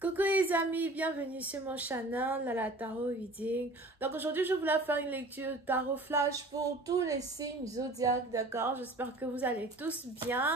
Coucou les amis, bienvenue sur mon channel Lala Tarot Reading. Donc aujourd'hui je voulais faire une lecture tarot flash pour tous les signes zodiaques, d'accord? J'espère que vous allez tous bien.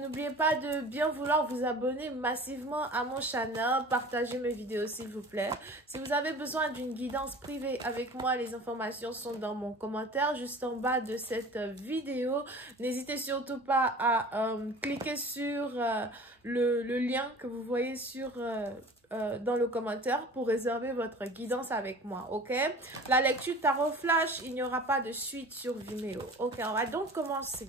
N'oubliez pas de bien vouloir vous abonner massivement à mon channel, partagez mes vidéos s'il vous plaît. Si vous avez besoin d'une guidance privée avec moi, les informations sont dans mon commentaire juste en bas de cette vidéo. N'hésitez surtout pas à cliquer sur le lien que vous voyez dans le commentaire pour réserver votre guidance avec moi, ok? La lecture tarot flash, il n'y aura pas de suite sur Vimeo, ok? On va donc commencer.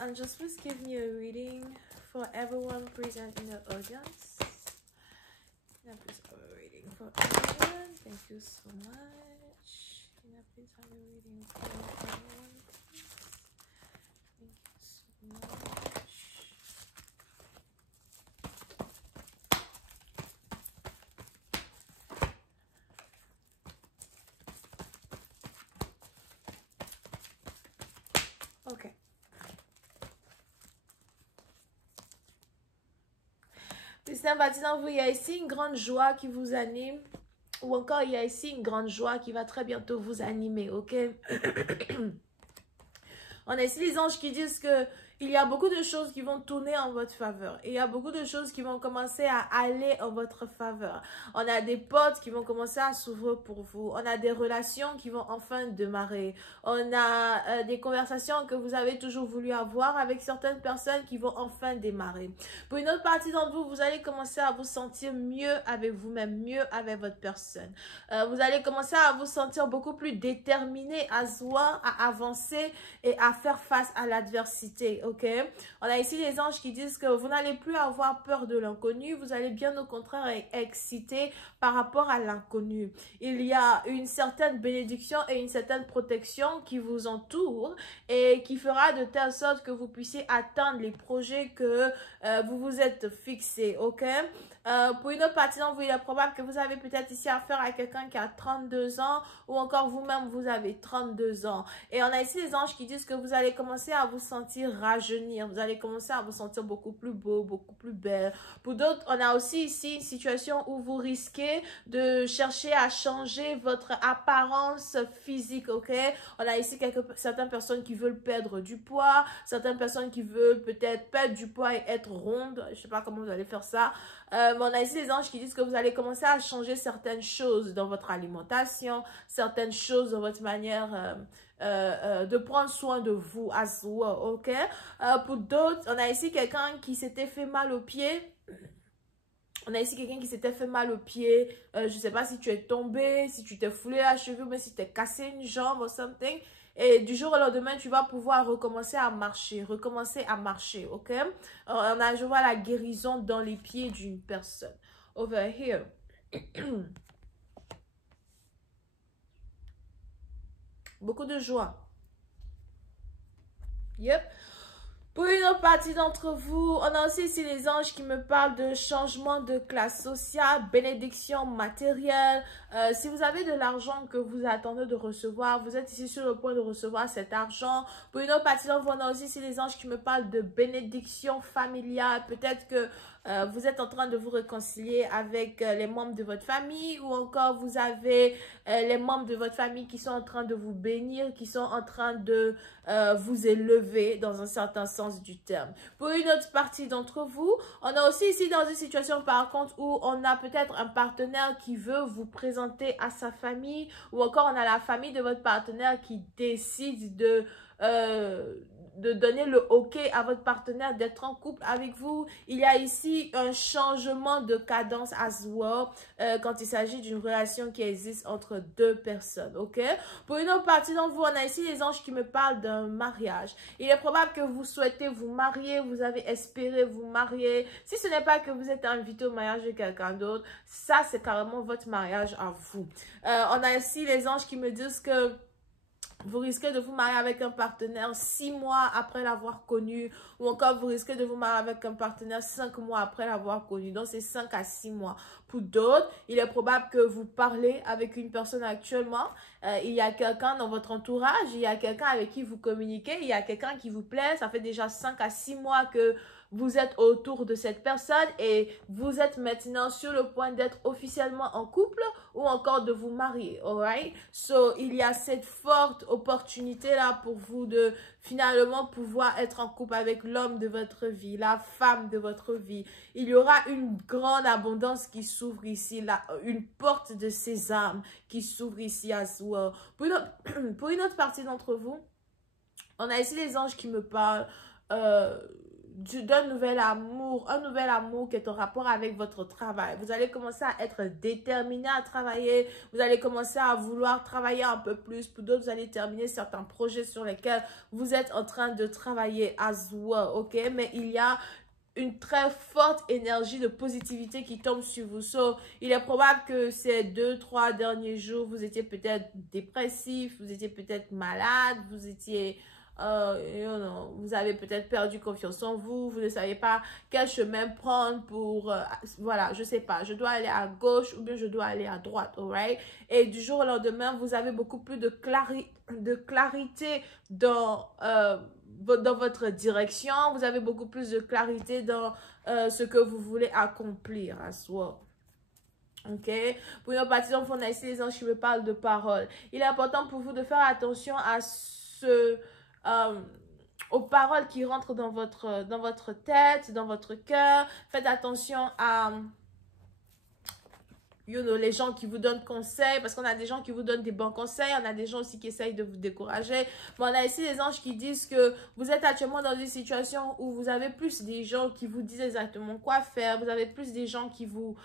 I'm just please giving you a reading for everyone present in the audience. Please have a reading for everyone. Thank you so much. Please have a reading for everyone. Thank you so much. Ok. Plus sympathisant, vous, il y a ici une grande joie qui vous anime. Ou encore, il y a ici une grande joie qui va très bientôt vous animer, ok? On a ici les anges qui disent que il y a beaucoup de choses qui vont tourner en votre faveur. Et il y a beaucoup de choses qui vont commencer à aller en votre faveur. On a des portes qui vont commencer à s'ouvrir pour vous. On a des relations qui vont enfin démarrer. On a des conversations que vous avez toujours voulu avoir avec certaines personnes qui vont enfin démarrer. Pour une autre partie d'entre vous, vous allez commencer à vous sentir mieux avec vous-même, mieux avec votre personne. Vous allez commencer à vous sentir beaucoup plus déterminé à soi, à avancer et à faire face à l'adversité. Ok, on a ici les anges qui disent que vous n'allez plus avoir peur de l'inconnu, vous allez bien au contraire être excité par rapport à l'inconnu. Il y a une certaine bénédiction et une certaine protection qui vous entoure et qui fera de telle sorte que vous puissiez atteindre les projets que vous vous êtes fixés. Ok, pour une autre partie d'entre vous, il est probable que vous avez peut-être ici affaire à quelqu'un qui a 32 ans ou encore vous-même vous avez 32 ans. Et on a ici les anges qui disent que vous allez commencer à vous sentir rajeunir. Vous allez commencer à vous sentir beaucoup plus beau, beaucoup plus belle. Pour d'autres, on a aussi ici une situation où vous risquez de chercher à changer votre apparence physique, ok? On a ici certaines personnes qui veulent perdre du poids, certaines personnes qui veulent peut-être perdre du poids et être rondes. Je sais pas comment vous allez faire ça. On a ici les anges qui disent que vous allez commencer à changer certaines choses dans votre alimentation, certaines choses dans votre manière de prendre soin de vous à soi, ok? Pour d'autres, on a ici quelqu'un qui s'était fait mal au pied. On a ici quelqu'un qui s'était fait mal au pied. Je ne sais pas si tu es tombé, si tu t'es foulé la cheville, mais si tu t'es cassé une jambe ou something. Et du jour au lendemain, tu vas pouvoir recommencer à marcher, ok? Je vois la guérison dans les pieds d'une personne. Over here. Beaucoup de joie. Yep. Pour une autre partie d'entre vous, on a aussi ici les anges qui me parlent de changement de classe sociale, bénédiction matérielle. Si vous avez de l'argent que vous attendez de recevoir, vous êtes ici sur le point de recevoir cet argent. Pour une autre partie d'entre vous, on a aussi ici les anges qui me parlent de bénédiction familiale. Peut-être que vous êtes en train de vous réconcilier avec les membres de votre famille ou encore vous avez les membres de votre famille qui sont en train de vous bénir, qui sont en train de vous élever dans un certain sens du terme. Pour une autre partie d'entre vous, on a aussi ici dans une situation par contre où on a peut-être un partenaire qui veut vous présenter à sa famille ou encore on a la famille de votre partenaire qui décide de donner le OK à votre partenaire d'être en couple avec vous. Il y a ici un changement de cadence as well quand il s'agit d'une relation qui existe entre deux personnes, ok? Pour une autre partie d'entre vous, on a ici les anges qui me parlent d'un mariage. Il est probable que vous souhaitez vous marier, vous avez espéré vous marier. Si ce n'est pas que vous êtes invité au mariage de quelqu'un d'autre, ça c'est carrément votre mariage à vous. On a ici les anges qui me disent que vous risquez de vous marier avec un partenaire 6 mois après l'avoir connu. Ou encore, vous risquez de vous marier avec un partenaire 5 mois après l'avoir connu. Donc, c'est 5 à 6 mois. Pour d'autres, il est probable que vous parlez avec une personne actuellement. Il y a quelqu'un dans votre entourage, il y a quelqu'un avec qui vous communiquez, il y a quelqu'un qui vous plaît. Ça fait déjà 5 à 6 mois que vous êtes autour de cette personne et vous êtes maintenant sur le point d'être officiellement en couple ou encore de vous marier, alright? So, il y a cette forte opportunité là pour vous de finalement pouvoir être en couple avec l'homme de votre vie, la femme de votre vie. Il y aura une grande abondance qui s'ouvre ici, là, une porte de sésame qui s'ouvre ici as well. Pour une autre partie d'entre vous, on a ici les anges qui me parlent d'un nouvel amour, un nouvel amour qui est en rapport avec votre travail. Vous allez commencer à être déterminé à travailler, vous allez commencer à vouloir travailler un peu plus. Pour d'autres, vous allez terminer certains projets sur lesquels vous êtes en train de travailler as well, ok? Mais il y a une très forte énergie de positivité qui tombe sur vous. So, il est probable que ces 2-3 derniers jours, vous étiez peut-être dépressif, vous étiez peut-être malade, vous étiez... vous avez peut-être perdu confiance en vous, vous ne savez pas quel chemin prendre pour, voilà, je sais pas, je dois aller à gauche ou bien je dois aller à droite, alright? Et du jour au lendemain, vous avez beaucoup plus de clarité dans votre direction, vous avez beaucoup plus de clarité dans ce que vous voulez accomplir à soi. Ok, pour une partie d'enfants, on a ici les anges qui me parlent de parole. Il est important pour vous de faire attention à aux paroles qui rentrent dans votre tête, dans votre cœur. Faites attention à les gens qui vous donnent conseil, parce qu'on a des gens qui vous donnent des bons conseils, on a des gens aussi qui essayent de vous décourager. Mais on a ici les anges qui disent que vous êtes actuellement dans une situation où vous avez plus des gens qui vous disent exactement quoi faire, vous avez plus des gens qui vous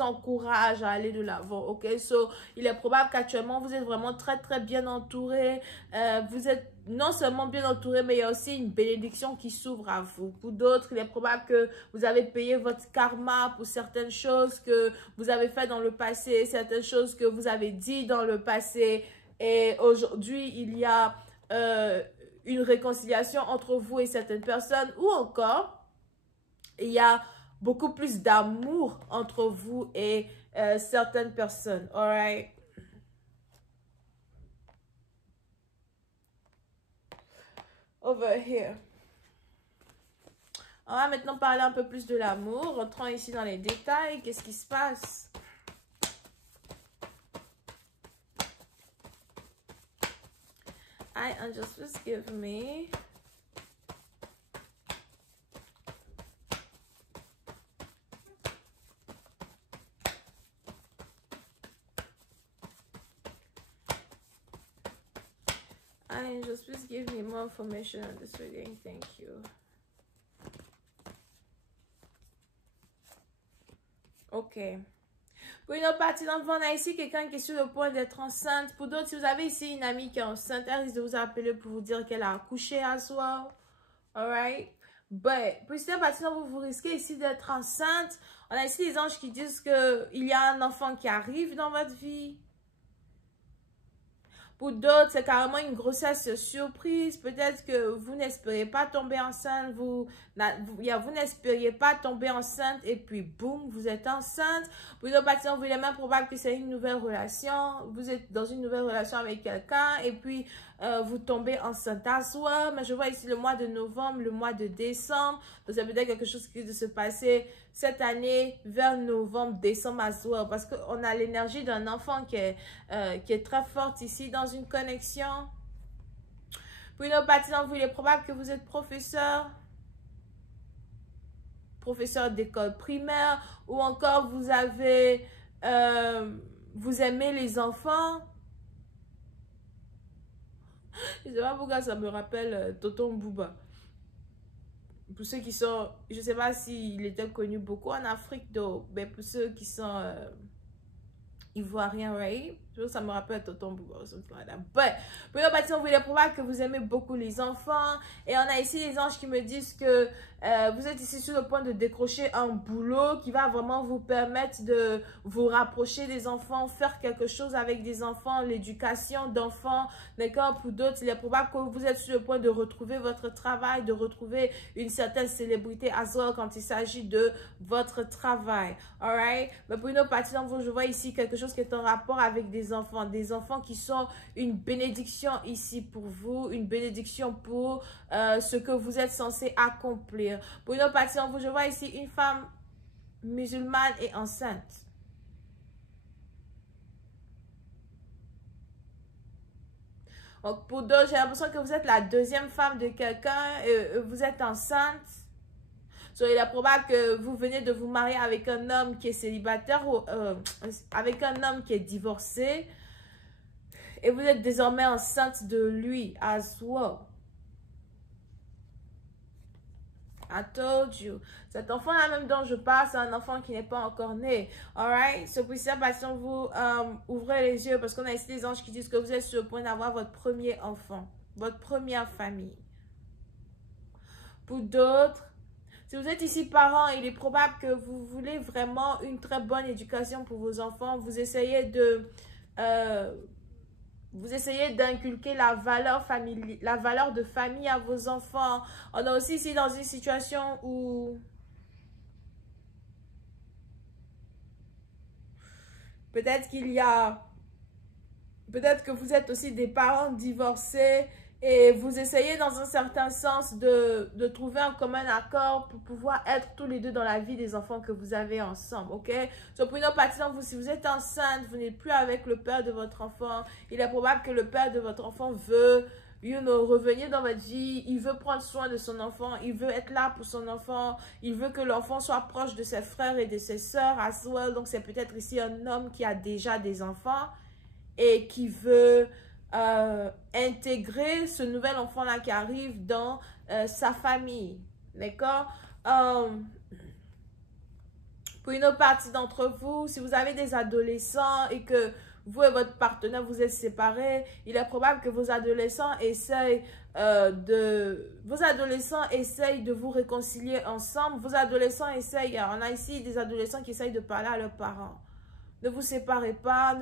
encouragent à aller de l'avant, ok? So, il est probable qu'actuellement, vous êtes vraiment très, très bien entouré, vous êtes non seulement bien entouré, mais il y a aussi une bénédiction qui s'ouvre à vous. Pour d'autres, il est probable que vous avez payé votre karma pour certaines choses que vous avez fait dans le passé, certaines choses que vous avez dit dans le passé. Et aujourd'hui, il y a une réconciliation entre vous et certaines personnes. Ou encore, il y a beaucoup plus d'amour entre vous et certaines personnes. Alright? Over here. On va maintenant parler un peu plus de l'amour. Rentrons ici dans les détails. Qu'est-ce qui se passe? Angels, please give me. Angels, please give me more information on this reading. Thank you. Ok. Pour une autre partie d'enfant, on a ici quelqu'un qui est sur le point d'être enceinte. Pour d'autres, si vous avez ici une amie qui est enceinte, elle risque de vous appeler pour vous dire qu'elle a accouché à soi. Alright? But, pour cette partie d'enfant, vous risquez ici d'être enceinte. On a ici les anges qui disent qu'il y a un enfant qui arrive dans votre vie. Pour d'autres, c'est carrément une grossesse surprise. Peut-être que vous n'espériez pas tomber enceinte. Vous n'espériez pas tomber enceinte et puis boum, vous êtes enceinte. Pour d'autres patients, il est même probable que c'est une nouvelle relation. Vous êtes dans une nouvelle relation avec quelqu'un et puis vous tombez enceinte à soi. Mais je vois ici le mois de novembre, le mois de décembre. Donc, c'est peut-être quelque chose qui risque de se passer cette année vers novembre, décembre à soi. Parce qu'on a l'énergie d'un enfant qui est très forte ici dans une connexion. Pour une autre partie d'entre vous, il est probable que vous êtes professeur d'école primaire ou encore vous aimez les enfants. Je ne sais pas pourquoi ça me rappelle Tonton Bouba. Pour ceux qui sont, je ne sais pas s'il était connu beaucoup en Afrique, mais pour ceux qui sont ivoiriens, right? Ça me rappelle Tonton Bouba. Ouais. Pour une partie, il est probable que vous aimez beaucoup les enfants. Et on a ici les anges qui me disent que vous êtes ici sur le point de décrocher un boulot qui va vraiment vous permettre de vous rapprocher des enfants, faire quelque chose avec des enfants, l'éducation d'enfants. D'accord? Pour d'autres, il est probable que vous êtes sur le point de retrouver votre travail, de retrouver une certaine célébrité as well quand il s'agit de votre travail. Alright? Mais pour une autre partie d'entre vous, je vois ici quelque chose qui est en rapport avec des enfants qui sont une bénédiction ici pour vous, une bénédiction pour ce que vous êtes censé accomplir. Pour une autre partie d'entre vous, je vois ici une femme musulmane et enceinte. Donc, pour d'autres, j'ai l'impression que vous êtes la deuxième femme de quelqu'un et vous êtes enceinte. So, il est probable que vous venez de vous marier avec un homme qui est célibataire ou avec un homme qui est divorcé. Et vous êtes désormais enceinte de lui as well. I told you. Cet enfant-là même dont je parle, c'est un enfant qui n'est pas encore né. Alright? So, pour ça, vous ouvrez les yeux parce qu'on a ici des anges qui disent que vous êtes sur le point d'avoir votre premier enfant. Votre première famille. Pour d'autres, si vous êtes ici parents, il est probable que vous voulez vraiment une très bonne éducation pour vos enfants. Vous essayez d'inculquer la valeur de famille à vos enfants. On est aussi ici dans une situation où peut-être que vous êtes aussi des parents divorcés et vous essayez dans un certain sens de trouver un commun accord pour pouvoir être tous les deux dans la vie des enfants que vous avez ensemble, ok? So, pour une autre partie d'entre vous, si vous êtes enceinte, vous n'êtes plus avec le père de votre enfant, il est probable que le père de votre enfant veut revenir dans votre vie, il veut prendre soin de son enfant, il veut être là pour son enfant, il veut que l'enfant soit proche de ses frères et de ses sœurs as well. Donc, c'est peut-être ici un homme qui a déjà des enfants et qui veut intégrer ce nouvel enfant-là qui arrive dans sa famille. D'accord? Pour une autre partie d'entre vous, si vous avez des adolescents et que vous et votre partenaire vous êtes séparés, il est probable que vos adolescents essayent de vous réconcilier ensemble. Vos adolescents essayent, on a ici des adolescents qui essayent de parler à leurs parents. Ne vous séparez pas,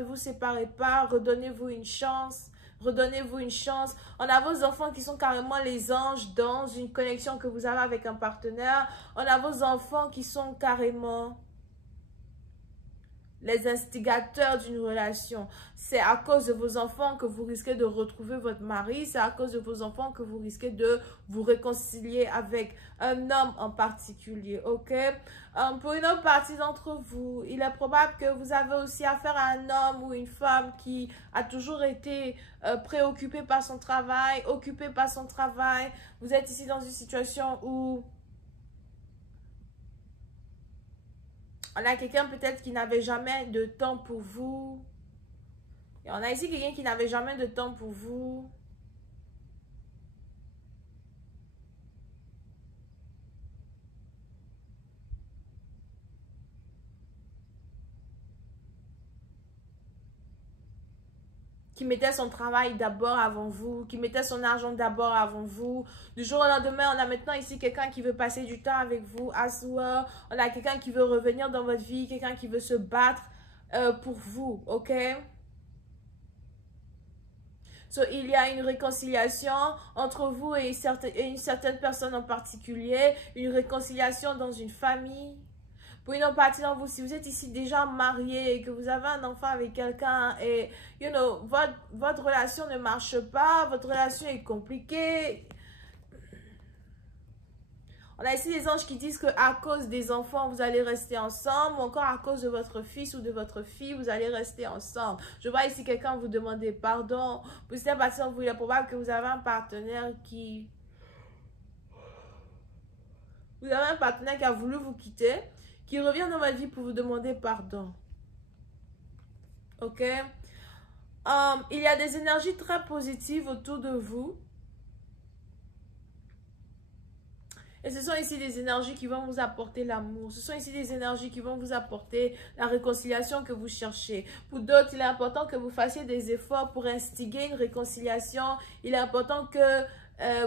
redonnez-vous une chance. Redonnez-vous une chance. On a vos enfants qui sont carrément les anges dans une connexion que vous avez avec un partenaire. On a vos enfants qui sont carrément les instigateurs d'une relation. C'est à cause de vos enfants que vous risquez de retrouver votre mari. C'est à cause de vos enfants que vous risquez de vous réconcilier avec un homme en particulier. Ok? Pour une autre partie d'entre vous, il est probable que vous avez aussi affaire à un homme ou une femme qui a toujours été préoccupé par son travail, occupé par son travail. Vous êtes ici dans une situation où on a quelqu'un peut-être qui n'avait jamais de temps pour vous. Et on a ici quelqu'un qui n'avait jamais de temps pour vous. Qui mettait son travail d'abord avant vous, qui mettait son argent d'abord avant vous. Du jour au lendemain, on a maintenant ici quelqu'un qui veut passer du temps avec vous, as well. On a quelqu'un qui veut revenir dans votre vie, quelqu'un qui veut se battre pour vous, ok? So, il y a une réconciliation entre vous et une certaine personne en particulier, une réconciliation dans une famille. Pour une autre partie d'entre vous, si vous êtes ici déjà marié et que vous avez un enfant avec quelqu'un et, votre relation ne marche pas, votre relation est compliquée. On a ici des anges qui disent qu'à cause des enfants, vous allez rester ensemble, ou encore à cause de votre fils ou de votre fille, vous allez rester ensemble. Je vois ici quelqu'un vous demander pardon. Pour cette partie d'entre vous, il est probable que vous avez un partenaire qui... Vous avez un partenaire qui a voulu vous quitter, qui revient dans votre vie pour vous demander pardon. Ok? Il y a des énergies très positives autour de vous. Et ce sont ici des énergies qui vont vous apporter l'amour. Ce sont ici des énergies qui vont vous apporter la réconciliation que vous cherchez. Pour d'autres, il est important que vous fassiez des efforts pour instiguer une réconciliation. Il est important que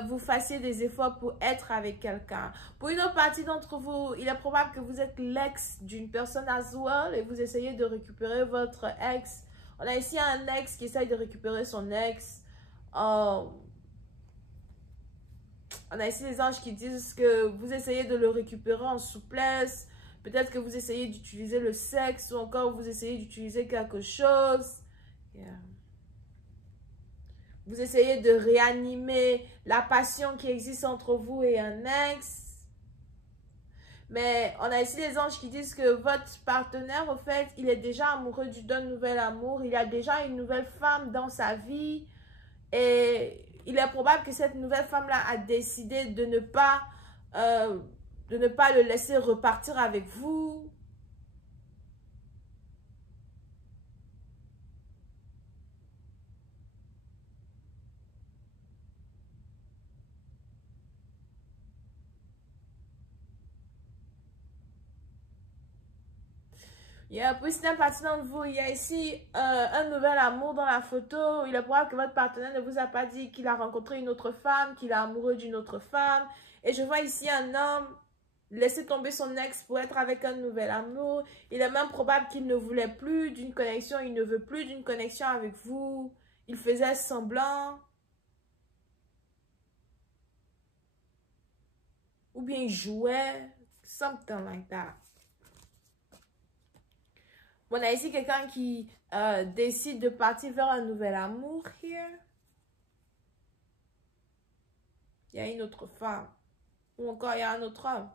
vous fassiez des efforts pour être avec quelqu'un. Pour une autre partie d'entre vous, il est probable que vous êtes l'ex d'une personne as well et vous essayez de récupérer votre ex. On a ici un ex qui essaye de récupérer son ex. On a ici les anges qui disent que vous essayez de le récupérer en souplesse. Peut-être que vous essayez d'utiliser le sexe ou encore vous essayez d'utiliser quelque chose. Yeah. Vous essayez de réanimer la passion qui existe entre vous et un ex. Mais on a ici les anges qui disent que votre partenaire, au fait, il est déjà amoureux d'un nouvel amour. Il a déjà une nouvelle femme dans sa vie. Et il est probable que cette nouvelle femme-là a décidé de ne pas le laisser repartir avec vous. Pour certaines parties d'entre vous, il y a ici un nouvel amour dans la photo. Il est probable que votre partenaire ne vous a pas dit qu'il a rencontré une autre femme, qu'il est amoureux d'une autre femme. Et je vois ici un homme laisser tomber son ex pour être avec un nouvel amour. Il est même probable qu'il ne voulait plus d'une connexion, il ne veut plus d'une connexion avec vous. Il faisait semblant. Ou bien il jouait. Something like that. On a ici quelqu'un qui décide de partir vers un nouvel amour. Here. Il y a une autre femme. Ou encore il y a un autre homme.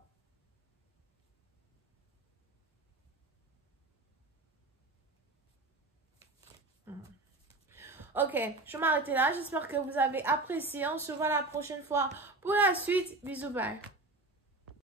Ok, je vais m'arrêter là. J'espère que vous avez apprécié. On se voit la prochaine fois pour la suite. Bisous, bye.